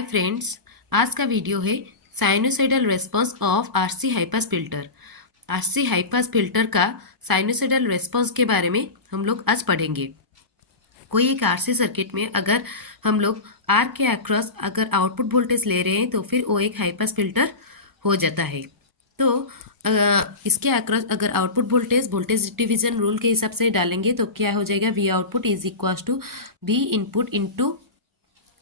Hi friends, आज का video है sinusoidal response of RC high pass filter. RC high pass filter का sinusoidal response के बारे में हम लोग आज पढ़ेंगे। कोई एक आरसी सर्किट में अगर हम लोग आर के अक्रॉस अगर आउटपुट वोल्टेज ले रहे हैं तो फिर वो एक हाई पास फिल्टर हो जाता है। तो इसके अक्रॉस अगर आउटपुट वोल्टेज डिवीजन रूल के हिसाब से डालेंगे तो क्या हो जाएगा, V output is equal to V input into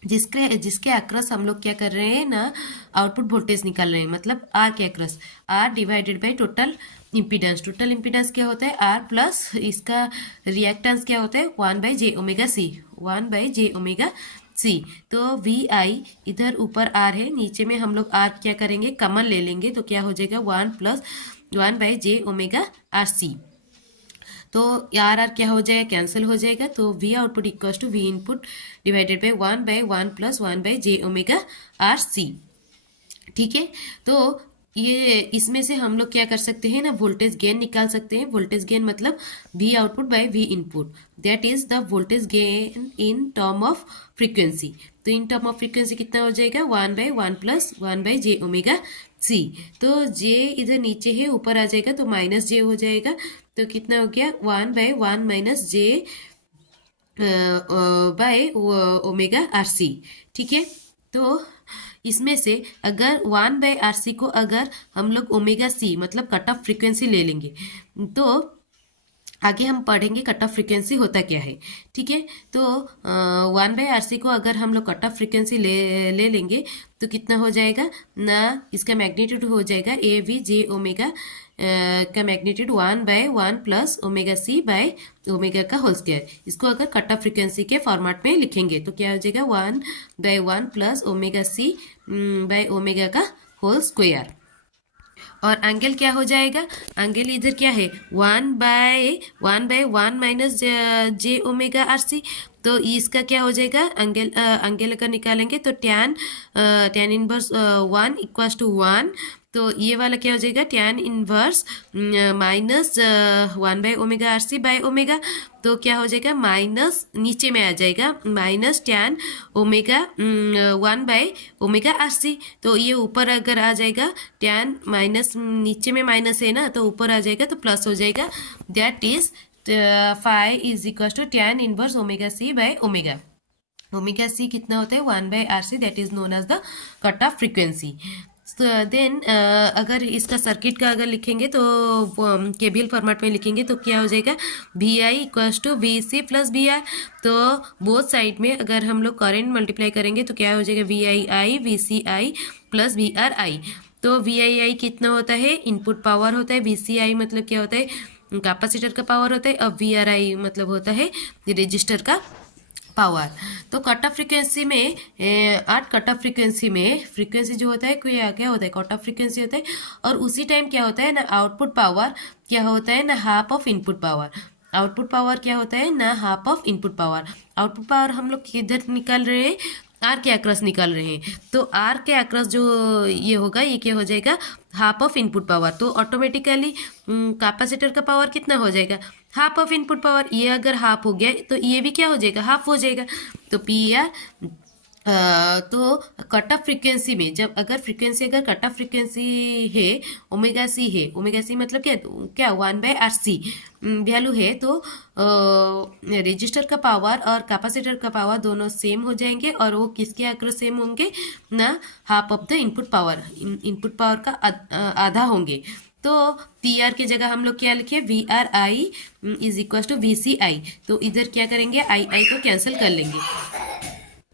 जिसके अक्रॉस हम लोग क्या कर रहे हैं ना, आउटपुट वोल्टेज निकाल रहे हैं, मतलब आर के across R divided by total impedance. Total impedance क्या होता है, आर प्लस इसका रिएक्टेंस क्या होता है, 1/j⍵c, 1/j⍵c। तो वी आई इधर ऊपर आर है, नीचे में हम लोग आर क्या करेंगे, कॉमन ले लेंगे तो क्या हो जाएगा 1+1/j⍵rc। तो आर आर क्या हो जाएगा, कैंसिल हो जाएगा। तो V output equals to V input divided by 1/1+1/j⍵rc। ठीक है। तो ये इसमें से हम लोग क्या कर सकते हैं ना, वोल्टेज गेन निकाल सकते हैं। वोल्टेज गेन मतलब we output by V input, that is the voltage gain in term of frequency. तो इन टर्म ऑफ फ्रीक्वेंसी कितना हो जाएगा, 1/1+1/j⍵c। तो जे इधर नीचे है, ऊपर आ जाएगा तो माइनस जे हो जाएगा। तो कितना हो गया, 1/1 - j/⍵rc। ठीक है। तो इसमें से अगर 1/rc को अगर हम लोग ⍵c मतलब कट ऑफ फ्रीक्वेंसी ले लेंगे तो आगे हम पढ़ेंगे कट ऑफ फ्रीक्वेंसी होता क्या है। ठीक है। तो 1/rc को अगर हम लोग कट ऑफ फ्रीक्वेंसी ले लेंगे तो कितना हो जाएगा ना, इसका मैग्नीट्यूड हो जाएगा AV/j⍵ का मैग्नीट्यूड 1/1+⍵c/ω का होल स्क्वायर। इसको अगर कट ऑफ फ्रीक्वेंसी के फॉर्मेट में लिखेंगे तो क्या हो जाएगा, 1/1+⍵c/ω का होल स्क्वायर। और एंगल क्या हो जाएगा, एंगल इधर क्या है, 1/1 - j⍵rc। तो इसका क्या हो जाएगा, एंगल अगर निकालेंगे तो tan इनवर्स 1 इक्वल्स टू 1। तो ये वाला क्या हो जाएगा, tan इनवर्स -1/ω/rc/ω। तो क्या हो जाएगा, माइनस नीचे में आ जाएगा माइनस tan ओमेगा 1/ω/rc। तो ये ऊपर अगर आ जाएगा tan माइनस, नीचे में माइनस है ना तो ऊपर आ जाएगा तो प्लस हो जाएगा। That is phi is equal to tan inverse ⍵c/ω। ⍵c कितना होता है, 1/rc, that is known as the cut off frequency. Then अगर इसका सर्किट का अगर लिखेंगे तो केबीएल फॉर्मेट में लिखेंगे तो क्या हो जाएगा, V I equals to V C plus V R. तो बोथ साइड में अगर हम लोग करंट मल्टीप्लाई करेंगे तो क्या हो जाएगा, V I I V C I plus V R I. तो वी आई आई कितना होता है, इनपुट पावर होता है। वी सी आई मतलब क्या होता है, कैपेसिटर का पावर होता है। अब वी आर आई मतलब होता है रजिस्टर का पावर। तो कट ऑफ फ्रीक्वेंसी में कट ऑफ फ्रीक्वेंसी जो होता है क्या होता है, कट ऑफ फ्रीक्वेंसी होता है। और उसी टाइम क्या होता है ना, आउटपुट पावर क्या होता है ना, half of input power. Output power क्या होता है ना, half of input power. Output power हम लोग किधर निकाल रहे हैं, आर के अक्रॉस निकाल रहे हैं। तो आर के अक्रॉस जो ये होगा, ये क्या हो जाएगा, हाफ ऑफ इनपुट पावर। तो ऑटोमेटिकली कैपेसिटर का पावर कितना हो जाएगा, हाफ ऑफ इनपुट पावर। ये अगर हाफ हो गया तो ये भी क्या हो जाएगा, हाफ हो जाएगा। तो पी आर तो कट ऑफ फ्रीक्वेंसी में जब अगर फ्रीक्वेंसी अगर कट ऑफ फ्रीक्वेंसी है, ⍵c है, ⍵c मतलब क्या 1/rc वैल्यू है। तो रजिस्टर का पावर और कैपेसिटर का पावर दोनों सेम हो जाएंगे और वो किसके अक्रॉस सेम होंगे ना, half of the input power का आधा होंगे। तो पी आर की जगह हम लोग क्या लिखे, V R I is equal to V C I. तो इधर क्या करेंगे, आई को कैंसिल कर लेंगे।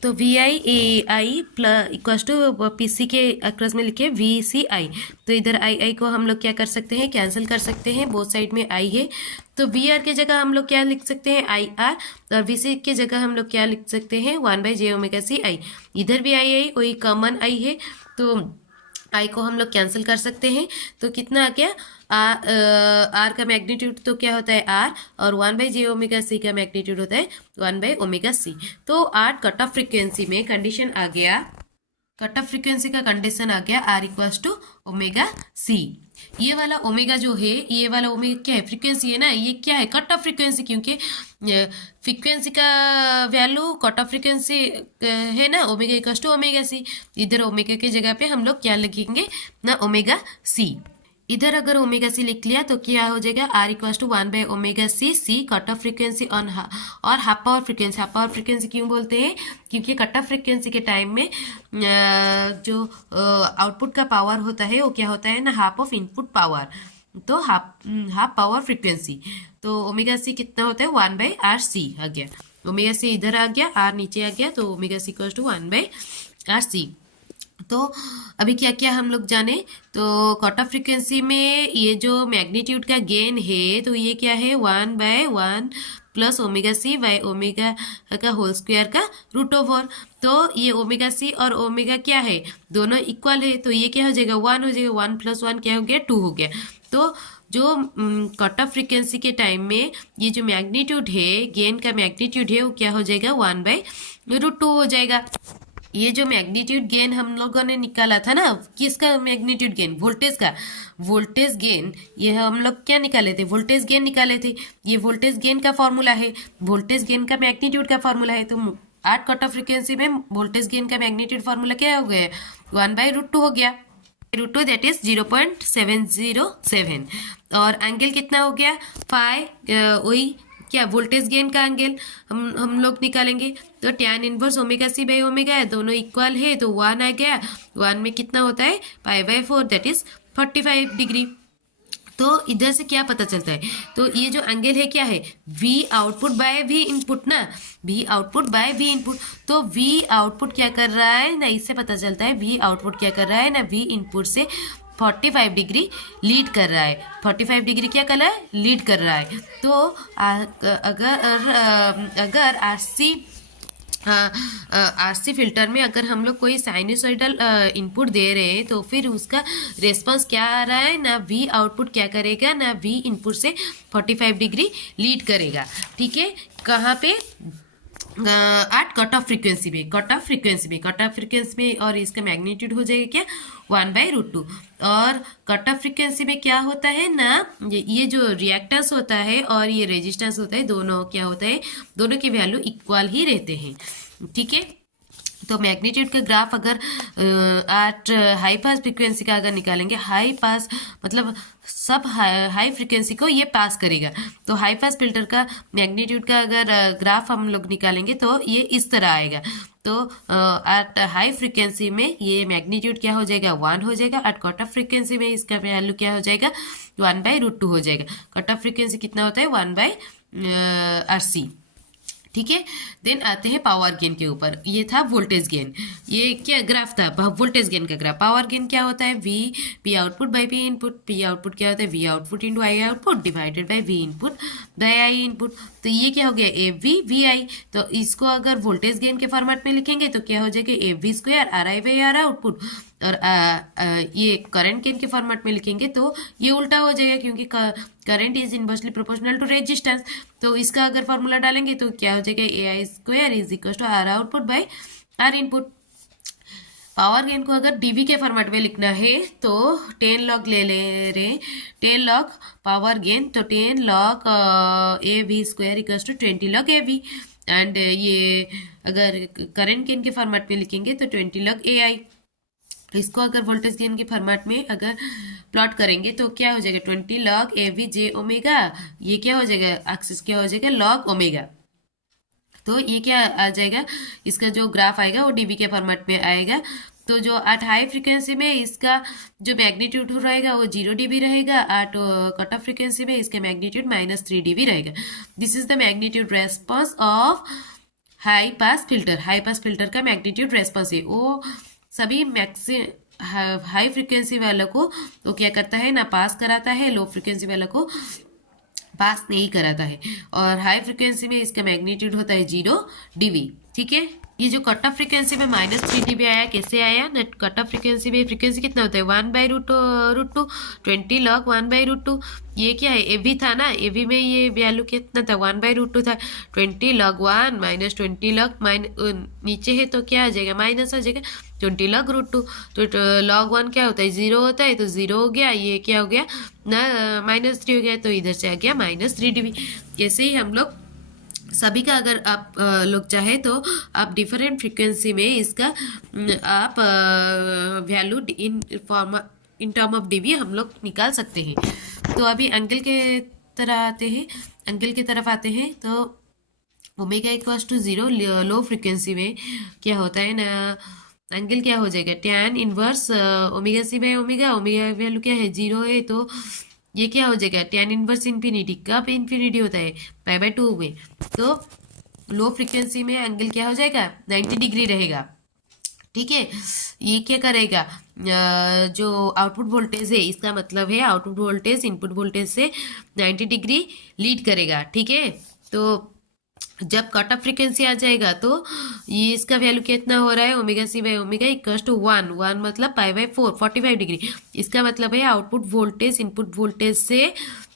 तो V I plus equal to P C के अक्रॉस में लिखे वी सी आई। तो इधर आई को हम लोग क्या कर सकते हैं, कैंसिल कर सकते हैं, बोथ साइड में आई है। तो वी आर की जगह हम लोग क्या लिख सकते हैं, आई आर। और वी सी की जगह हम लोग क्या लिख सकते हैं, 1/j⍵c/i। इधर भी आई वही कॉमन आई है तो आई को हम लोग कैंसिल कर सकते हैं। तो कितना आ गया, आर का मैग्नीट्यूड तो क्या होता है आर, और 1/j⍵c का मैग्नीट्यूड होता है 1/ω/c। तो आर कट ऑफ फ्रीक्वेंसी में कंडीशन आ गया कट ऑफ फ्रीक्वेंसी का कंडीशन आ गया R equals to omega C. ये वाला ओमेगा जो है, ये वाला ओमेगा क्या है, फ्रीक्वेंसी है ना, ये क्या है, कट ऑफ फ्रीक्वेंसी, क्योंकि फ्रीक्वेंसी का वैल्यू कट ऑफ फ्रीक्वेंसी है ना, omega equals to omega C. इधर ओमेगा की जगह पे हम लोग क्या लिखेंगे ना, ओमेगा सी। इधर अगर ओमेगा सी लिख लिया तो क्या हो जाएगा, R equals to 1 by omega C, C cut off frequency on और half power frequency. Half power frequency क्यों बोलते हैं, क्योंकि कट ऑफ फ्रीक्वेंसी के टाइम में जो आउटपुट का पावर होता है वो क्या होता है ना, हाफ ऑफ इनपुट पावर, तो हाफ पावर फ्रीक्वेंसी। तो ओमेगा सी कितना होता है, 1 बाय आर सी आ गया। ओमेगा सी इधर आ गया, आर नीचे आ गया, तो omega C equals to 1 by R C. तो अभी क्या क्या हम लोग जाने, तो कट ऑफ फ्रीक्वेंसी में ये जो मैग्नीट्यूड का गेन है, तो ये क्या है, 1 by 1 plus omega C by omega का होल स्क्वायर का रूट ओवर। तो ये ओमेगा सी और ओमेगा क्या है, दोनों इक्वल है, तो ये क्या हो जाएगा, 1 हो जाएगा, 1 प्लस 1 क्या हो गया, 2 हो गया। तो जो कट ऑफ फ्रीक्वेंसी के टाइम में ये जो मैग्नीट्यूड है, गेन का मैग्नीट्यूड है, वो क्या हो जाएगा, 1 बाय रूट 2 हो जाएगा। ये जो मैग्नीट्यूड गेन हम लोगों ने निकाला था ना, किसका मैग्नीट्यूड गेन, वोल्टेज का, वोल्टेज गेन, ये हम लोग क्या निकाले थे, वोल्टेज गेन निकाले थे। ये वोल्टेज गेन का फॉर्मूला है, वोल्टेज गेन का मैग्नीट्यूड का फॉर्मूला है। तो 8 कट ऑफ फ्रीक्वेंसी में वोल्टेज गेन का मैग्नीट्यूड फॉर्मूला क्या हो गया, 1 बाय रूट 2 हो गया, रूट 2 दैट इज 0.707। और एंगल कितना हो गया, वही क्या, वोल्टेज गेन का एंगल हम लोग निकालेंगे। तो tan inverse omega C by omega है, दोनों इक्वल है, तो 1 आ गया, 1 में कितना होता है, pi by 4 that is 45 degree. तो इधर से क्या पता चलता है, तो ये जो एंगल है क्या है, V output by V input ना, V output by V input. तो वी आउटपुट क्या कर रहा है ना, इससे पता चलता है वी आउटपुट क्या कर रहा है ना, वी इनपुट से 45 डिग्री लीड कर रहा है। 45 डिग्री क्या कर रहा है, लीड कर रहा है। तो अगर आरसी फिल्टर में अगर हम लोग कोई साइनसॉइडल इनपुट दे रहे हैं, तो फिर उसका रिस्पांस क्या आ रहा है ना, वी आउटपुट क्या करेगा ना, वी इनपुट से 45 डिग्री लीड करेगा। ठीक है, कहाँ पे, 8 कट ऑफ फ्रीक्वेंसी में, कट ऑफ फ्रीक्वेंसी में, और इसका मैग्नीट्यूड हो जाएगा क्या, 1 बाय रूट 2। और कट ऑफ फ्रीक्वेंसी में क्या होता है ना, ये जो रिएक्टेंस होता है और ये रेजिस्टेंस होता है, दोनों क्या होता है, दोनों की वैल्यू इक्वल ही रहते हैं। ठीक है, तो मैग्नीट्यूड का ग्राफ अगर एट हाई पास फ्रीक्वेंसी का अगर निकालेंगे, हाई पास मतलब सब हाई फ्रीक्वेंसी को ये पास करेगा। तो हाई पास फिल्टर का मैग्नीट्यूड का अगर ग्राफ हम लोग निकालेंगे तो ये इस तरह आएगा। तो एट हाई फ्रीक्वेंसी में ये मैग्नीट्यूड क्या हो जाएगा, 1 हो जाएगा। एट कट ऑफ फ्रीक्वेंसी में इसका वैल्यू क्या हो जाएगा, 1 बाय रूट 2 हो जाएगा। कट ऑफ फ्रीक्वेंसी कितना होता है, 1 बाय RC। ठीक है, देन आते हैं पावर गेन के ऊपर। ये था वोल्टेज गेन, ये क्या ग्राफ था, वोल्टेज गेन का ग्राफ। पावर गेन क्या होता है, V P output by P input. P output क्या होता है, V output into I output divided by V input by I input. तो ये क्या हो गया, ए वी वी आई। तो इसको अगर वोल्टेज गेन के फॉर्मेट में लिखेंगे तो क्या हो जाएगा, A V square R I by R output. और ये करंट गेन के फॉर्मेट में लिखेंगे तो ये उल्टा हो जाएगा, क्योंकि current is inversely proportional to resistance. तो इसका अगर फॉर्मूला डालेंगे तो क्या हो जाएगा, A I square is equal to R output by R input. Power gain को अगर डीवी के फॉर्मेट में लिखना है तो 10 लॉग ले रहे, 10 लॉग पावर गेन, तो 10 log A V square equal to 20 log A V. And ये अगर करंट गेन के फॉर्मेट में लिखेंगे तो 20 लॉग ए आई। इसको अगर वोल्टेज गेन के फॉर्मेट में अगर प्लॉट करेंगे तो क्या हो जाएगा, 20 log A we J omega. ये क्या हो जाएगा, एक्सिस क्या हो जाएगा, लॉग ओमेगा। तो ये क्या आ जाएगा, इसका जो ग्राफ आएगा वो डीबी के फॉर्मेट में आएगा। तो जो एट हाई फ्रीक्वेंसी में इसका जो मैग्नीट्यूड रहेगा वो 0 dB रहेगा। एट कट ऑफ फ्रीक्वेंसी में इसका मैग्नीट्यूड -3 dB रहेगा। This is the magnitude response of high pass filter. High pass filter का मैग्नीट्यूड रेस्पॉन्स है, वो सभी हाई फ्रीक्वेंसी वालों को वो क्या करता है ना, पास कराता है, लो फ्रीक्वेंसी वालों को पास नहीं कराता है। और हाई फ्रीक्वेंसी में इसका मैग्नीट्यूड होता है 0 dB। ठीक है। ये जो कट ऑफ फ्रीक्वेंसी में -3 dB आया, कैसे आया ना? कट ऑफ फ्रीक्वेंसी में फ्रीक्वेंसी कितना होता है 1/√2 20 log 1/√2। ये क्या है एवी था ना, एवी में ये वैल्यू कितना था 1/√2 था। 20 log 1 माइनस 20 log नीचे है तो क्या आ जाएगा माइनस आ जाएगा 20 log √2। तो log 1 क्या होता है 0 होता है, तो 0 हो गया, ये क्या हो गया ना -3 हो गया, तो इधर से आ गया -3 dB। ऐसे ही हम लोग सभी का अगर आप लोग चाहे तो आप डिफरेंट फ्रीक्वेंसी में इसका आप value in term of dB हम लोग निकाल सकते हैं। तो अभी एंगल के तरह आते हैं, एंगल की तरफ आते हैं। तो omega equals to 0 low frequency में क्या होता है ना, एंगल क्या हो जाएगा tan inverse omega C by omega. Omega value क्या है 0 है, तो ये क्या हो जाएगा tan इनवर्स इन्फिनिटी। कब इन्फिनिटी होता है π/2 में। तो लो फ्रीक्वेंसी में एंगल क्या हो जाएगा 90 डिग्री रहेगा। ठीक है, ये क्या करेगा जो आउटपुट वोल्टेज है, इसका मतलब है आउटपुट वोल्टेज इनपुट वोल्टेज से 90 डिग्री लीड करेगा। ठीक है, तो जब कट ऑफ फ्रीक्वेंसी आ जाएगा तो ये इसका वैल्यू कितना हो रहा है omega C by omega equals to 1 मतलब π/4 45 डिग्री। इसका मतलब है आउटपुट वोल्टेज इनपुट वोल्टेज से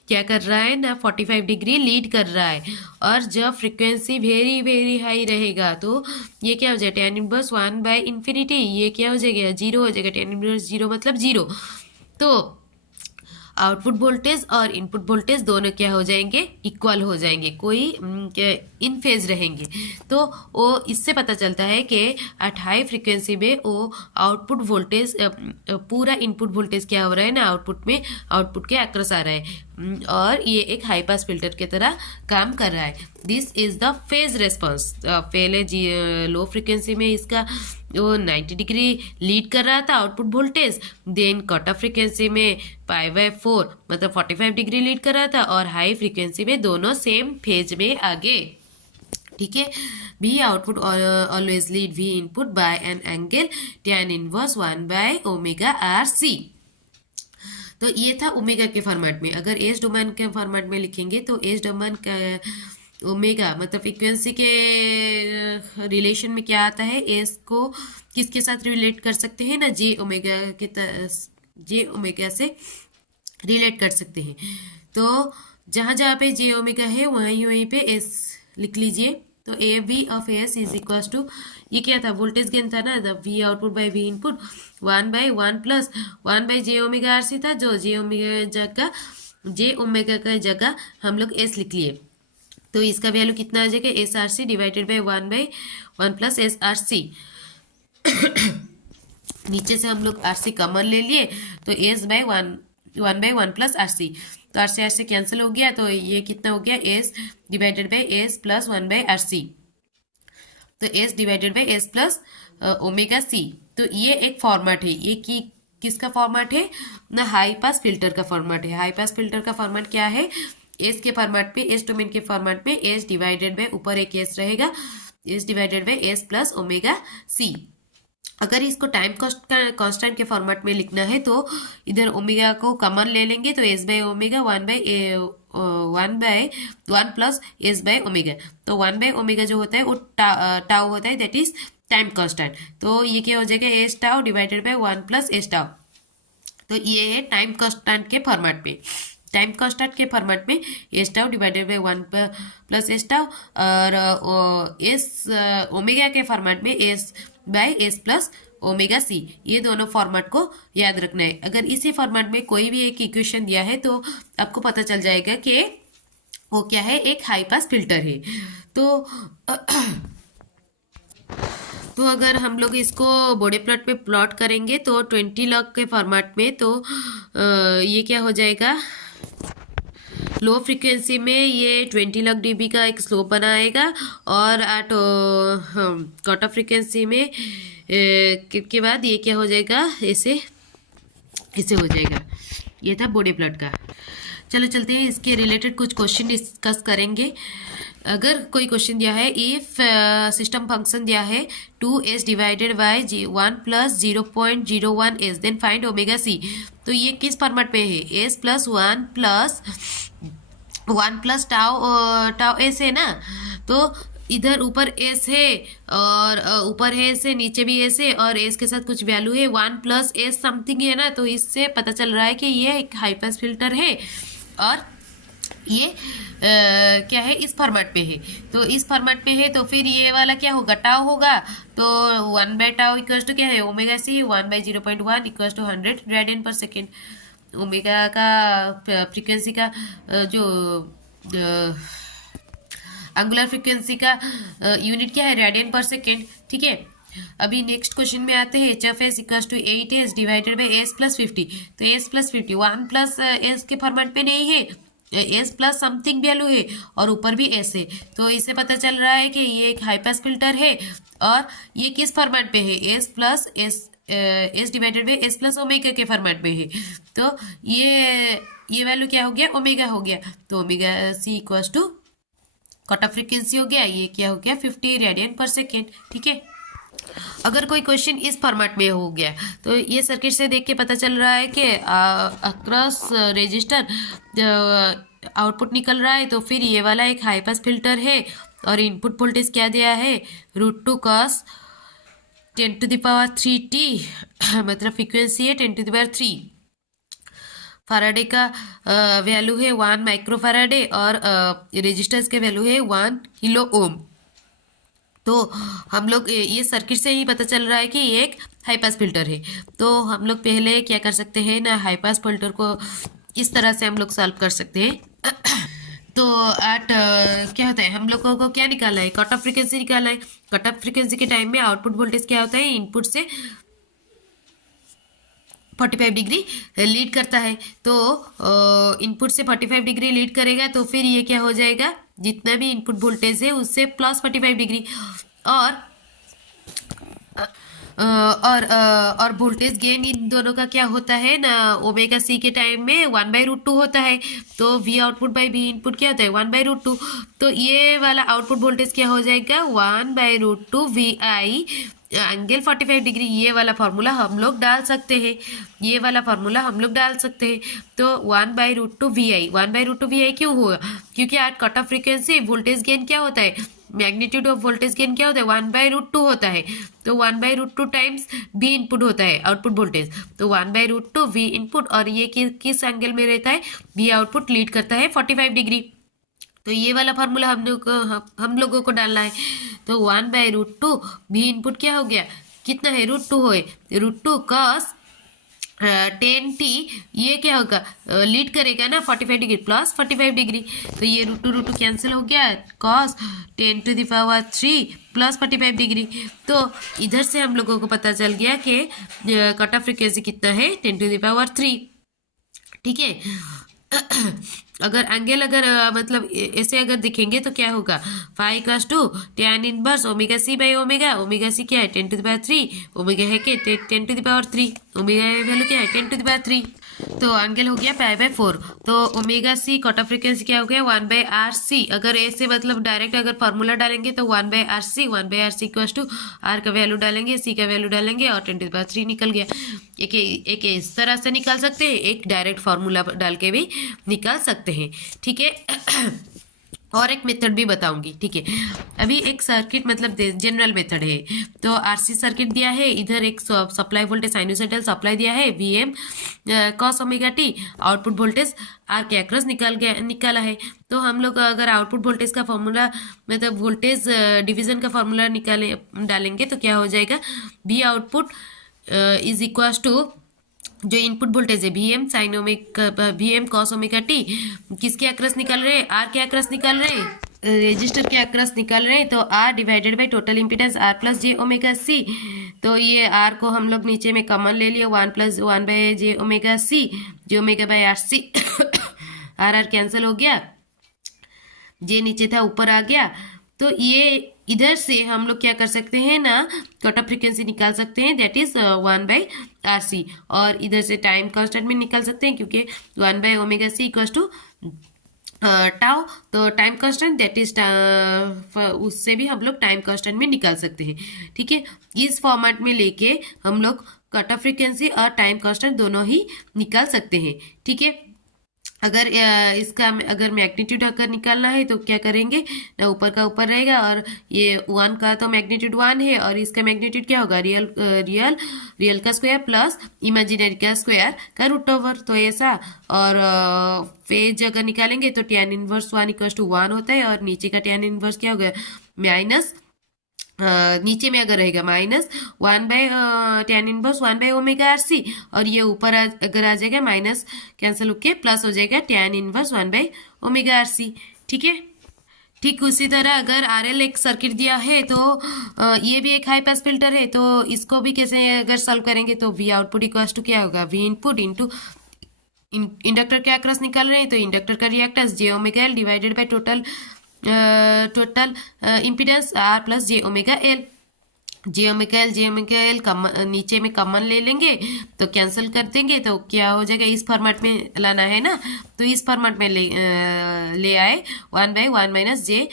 क्या कर रहा है ना 45 डिग्री लीड कर रहा है। और जब फ्रीक्वेंसी वेरी वेरी हाई रहेगा तो ये क्या हो जाएगा tan इनवर्स 1/∞। ये क्या हो जाएगा 0 हो जाएगा, tan इनवर्स 0 मतलब 0। तो आउटपुट वोल्टेज और इनपुट वोल्टेज दोनों क्या हो जाएंगे इक्वल हो जाएंगे, कोई इन फेज रहेंगे। तो वो इससे पता चलता है कि एट हाई फ्रीक्वेंसी में वो आउटपुट वोल्टेज पूरा इनपुट वोल्टेज क्या हो रहा है ना आउटपुट में आउटपुट के अक्रॉस आ रहा है और ये एक हाई पास फिल्टर की तरह काम कर रहा है। This is the phase response. पहले लो फ्रीक्वेंसी में इसका वो 90 डिग्री लीड कर रहा था output voltage, then cut off frequency में π/4 मतलब 45 डिग्री लीड कर रहा था, और हाई फ्रीक्वेंसी में दोनों सेम फेज में आगे। ठीक है, V output always lead V input by an angle tan inverse 1/ω/RC। तो ये था ओमेगा के फॉर्मेट में। अगर एज डोमेन के फॉर्मेट में लिखेंगे तो एज डोमेन का ओमेगा मतलब फ्रीक्वेंसी के रिलेशन में क्या आता है, एस को किसके साथ रिलेट कर सकते हैं ना जे ओमेगा से रिलेट कर सकते हैं। तो जहाँ जहाँ पे जे ओमेगा है वहीं वहीं पे एस लिख लीजिए। तो A V of S is equals to ये क्या था वोल्टेज गेन था ना V output by V input 1/1 plus 1/j⍵RC था, जो जे ओमेगा का जगह हम लोग एस लिख लिए। तो इसका वैल्यू कितना आ जाएगा SRC divided by 1/1 plus SRC। नीचे से हम लोग RC कॉमन ले लिए तो S/1 प्लस RC। तो RC कैंसिल हो गया, तो ये कितना हो गया S divided by S plus 1/RC। तो S divided by S plus omega C। तो ये एक फॉर्मेट है, ये किसका फॉर्मेट है ना हाई पास फिल्टर का फॉर्मेट है। हाई पास फिल्टर का फॉर्मेट क्या है एस के फॉर्मेट पे, एस डोमेन के फॉर्मेट में एस डिवाइडेड बाय ऊपर एक एस रहेगा S divided by S plus omega C. अगर इसको टाइम कांस्टेंट के फॉर्मेट में लिखना है तो इधर ओमेगा को कॉमन ले लेंगे तो S by omega 1/1 plus S by omega. तो 1/ओमेगा जो होता है वो टाउ होता है, दैट इज टाइम कांस्टेंट। तो ये क्या हो जाएगा S tau divided by 1 plus S tau. तो ये है टाइम कांस्टेंट के फॉर्मेट में। टाइम कांस्टेंट के फॉर्मेट में S tau divided by 1 plus S tau, और एस ओमेगा के फॉर्मेट में S by S plus omega C. ये दोनों फॉर्मेट को याद रखना है। अगर इसी फॉर्मेट में कोई भी एक इक्वेशन दिया है तो आपको पता चल जाएगा कि वो क्या है एक हाई पास फिल्टर है। तो अगर हम लोग इसको बॉडी प्लॉट पे प्लॉट करेंगे तो 20 लॉग के फॉर्मेट में तो ये क्या हो जाएगा लो फ्रीक्वेंसी में ये 20 लॉग डीबी का एक स्लोप बनाएगा, और एट कट ऑफ फ्रीक्वेंसी में के बाद ये क्या हो जाएगा ऐसे हो जाएगा। ये था बॉडी प्लॉट का। चलो चलते हैं इसके रिलेटेड कुछ क्वेश्चन डिस्कस करेंगे। अगर कोई क्वेश्चन दिया है इफ सिस्टम फंक्शन दिया है 2s divided by 1 plus 0.01s then find omega C. तो ये किस फॉर्मेट में है s plus 1 plus tau S है ना। तो इधर ऊपर एस है और ऊपर है एस है, नीचे भी एस है और एस के साथ कुछ वैल्यू है 1+s समथिंग है ना, तो इससे पता चल रहा है कि ये एक हाई पास फिल्टर है और ये क्या है, इस फॉर्मेट पे है। तो इस फॉर्मेट पे है तो फिर ये वाला क्या होगा, टाउ होगा। तो 1/टाउ इक्वल्स टू क्या है, omega C 1/0.1 equals to 100 radian per second. Omega का फ्रीक्वेंसी का जो एंगुलर फ्रीक्वेंसी का यूनिट क्या है, रेडियन पर सेकेंड। ठीक है, अभी नेक्स्ट क्वेश्चन में आते हैं। HF equals to 8s divided by s+50। तो s+50 1+s के फॉर्मेट पे नहीं है, एस प्लस समथिंग वैल्यू है और ऊपर भी एस है। तो इससे पता चल रहा है कि ये एक हाई पास फिल्टर है और ये किस फॉर्मेट पे है, S divided by S plus omega के फॉर्मेट पे है। तो ये वैल्यू क्या हो गया, ओमेगा हो गया। तो omega C equals to cut off frequency हो गया, ये क्या हो गया 50 रेडियन पर सेकेंड। ठीक है, अगर कोई क्वेश्चन इस फॉर्मेट में हो गया तो ये सर्किट से देख के पता चल रहा है कि अक्रॉस रेजिस्टर आउटपुट निकल रहा है, तो फिर ये वाला एक हाई पास फिल्टर है और इनपुट वोल्टेज क्या दिया है, √2 cos 10⁻³ मतलब फ्रीक्वेंसी है 10⁻³ फैराडे का वैल्यू है 1 माइक्रो फैराडे और रेजिस्टेंस के वैल्यू है 1 किलो ओम। तो हम लोग ये सर्किट से ही पता चल रहा है कि ये एक हाई पास फिल्टर है। तो हम लोग पहले क्या कर सकते हैं ना, हाई पास फिल्टर को इस तरह से हम लोग सॉल्व कर सकते हैं। तो क्या होता है, हम लोगों को क्या निकालना है, कट ऑफ फ्रीक्वेंसी निकालना है। कट ऑफ फ्रीक्वेंसी के टाइम में आउटपुट वोल्टेज क्या होता है, इनपुट से 45 डिग्री लीड करता है। तो इनपुट से 45 डिग्री लीड करेगा तो फिर ये क्या हो जाएगा, जितना भी इनपुट वोल्टेज है उससे +45 डिग्री और वोल्टेज गेन इन दोनों का क्या होता है ना, ओमेगा सी के टाइम में 1/√2 होता है। तो V output by V input क्या होता है 1/√2। तो ये वाला आउटपुट वोल्टेज क्या हो जाएगा 1/√2 VI एंगल 45 डिग्री। ये वाला फार्मूला हम लोग डाल सकते हैं, ये वाला फार्मूला हम लोग डाल सकते हैं। तो 1/√2 VI, 1/√2 VI क्यों हुआ, क्योंकि आज cut off frequency voltage gain क्या होता है, मैग्नीट्यूड ऑफ वोल्टेज गेन क्या होता है 1/√2 होता है। तो 1/√2 टाइम्स V इनपुट होता है आउटपुट वोल्टेज। तो 1/√2 V इनपुट और ये किस एंगल में रहता है, V आउटपुट लीड करता है 45 डिग्री। तो ये वाला फार्मूला हम लोगों को डालना है। तो 1/√2 V इनपुट क्या हो गया, कितना है √2 हो, √2 cos 10t, ये क्या होगा लीड करेगा ना 45 डिग्री प्लस 45 डिग्री। तो ये √2 कैंसिल हो गया, cos 10⁻³ प्लस 45 डिग्री। तो इधर से हम लोगों को पता चल गया कि कट ऑफ फ्रीक्वेंसी कितना है 10⁻³। ठीक है, अगर एंगल मतलब ऐसे अगर दिखेंगे तो क्या होगा, phi equals to tan inverse omega C by omega. Omega C क्या है 10⁻³, ओमेगा है कि 10⁻³, ओमेगा वैल्यू क्या है 10⁻³। तो एंगल हो गया π/4। तो omega C cut off frequency क्या हो गया 1/RC। अगर ऐसे मतलब डायरेक्ट अगर फार्मूला डालेंगे तो 1/RC, 1/RC equals to R का वैल्यू डालेंगे, C का वैल्यू डालेंगे और 10⁻³ निकल गया। एक इस तरह से निकाल सकते हैं, एक डायरेक्ट फार्मूला डाल के भी निकाल सकते हैं। ठीक है, और एक मेथड भी बताऊंगी। ठीक है, अभी एक सर्किट मतलब जनरल मेथड है। तो RC सर्किट दिया है, इधर एक सप्लाई वोल्टेज साइनोसाइडल सप्लाई दिया है VM cos ω t, output voltage R के अक्रॉस निकाला है। तो हम लोग अगर आउटपुट वोल्टेज का फॉर्मूला मतलब वोल्टेज डिवीजन का फॉर्मूला डालेंगे तो क्या हो जाएगा, V output is equals to जो इनपुट वोल्टेज है VM cos ω t किसके अक्रॉस निकल रहे हैं, R के अक्रॉस निकल रहे हैं, रजिस्टर के अक्रॉस निकल रहे हैं। तो R divided by total impedance R plus j omega C। तो ये R को हम लोग नीचे में कॉमन ले लिए, 1 + 1/j omega C, j omega by RC। R cancel हो गया, J नीचे था ऊपर आ गया। तो ये इधर से हम लोग क्या कर सकते हैं ना, कट ऑफ फ्रीक्वेंसी निकाल सकते हैं, दैट इज 1/RC। और इधर से टाइम कांस्टेंट में निकाल सकते हैं क्योंकि 1/ω/c इक्वल्स टू टाउ। तो टाइम कांस्टेंट दैट इज उससे भी हम लोग टाइम कांस्टेंट में निकाल सकते हैं। ठीक है, इस फॉर्मेट में लेके हम लोग कट ऑफ फ्रीक्वेंसी और टाइम कांस्टेंट दोनों ही निकाल सकते हैं। ठीक है, अगर इसका अगर मैग्नीट्यूड अगर निकालना है तो क्या करेंगे ना, ऊपर का ऊपर रहेगा, और ये 1 का तो मैग्नीट्यूड 1 है, और इसका मैग्नीट्यूड क्या होगा, रियल का स्क्वायर प्लस इमेजिनरी का स्क्वायर का रूट ओवर, तो ऐसा। और फेज अगर निकालेंगे तो tan इनवर्स 1 इक्वल टू 1 होता है, और नीचे का tan इनवर्स क्या होगा, माइनस नीचे में अगर रहेगा -1/tan−1/ओमेगा आर सी, और ये ऊपर अगर आ जाएगा माइनस कैंसिल होके प्लस हो जाएगा tan−1/ओमेगा आर सी। ठीक है। ठीक उसी तरह अगर RL एक सर्किट दिया है तो ये भी एक हाई पास फिल्टर है, तो इसको भी कैसे अगर सॉल्व करेंगे तो V आउटपुट इक्वल टू क्या होगा, V इनपुट इंटू इंडक्टर के अक्रॉस निकाल रहे हैं तो इंडक्टर का reactance j⍵L divided by total impedance R plus j⍵L। j⍵L नीचे में कॉमन ले लेंगे तो कैंसिल कर देंगे, तो क्या हो जाएगा, इस फॉर्मेट में लाना है ना, तो इस फॉर्मेट में ले आए 1/1 माइनस जे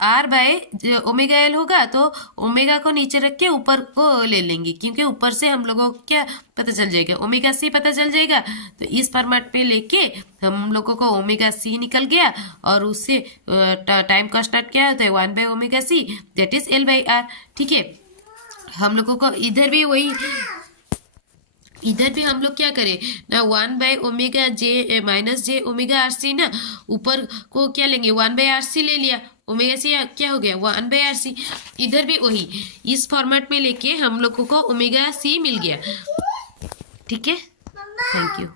R/ओमेगा L होगा, तो ओमेगा को नीचे रख के ऊपर को ले लेंगे, क्योंकि ऊपर से हम लोगों को क्या पता चल जाएगा, ओमेगा सी पता चल जाएगा, तो इस फॉर्मेट पे लेके हम लोगों को ओमेगा सी निकल गया, और उससे टाइम कांस्टेंट क्या होता है 1/ओमेगा सी, दैट इज L/R। ठीक है। हम लोगों को इधर भी हम लोग क्या करें ना, 1/ओमेगा जे-J ना, ऊपर को क्या लेंगे 1/RC ले लिया, ओमेगा सी क्या हो गया 1/RC, इधर भी वही इस फॉर्मेट में लेके हम लोगों को ओमेगा सी मिल गया। ठीक है। Thank you.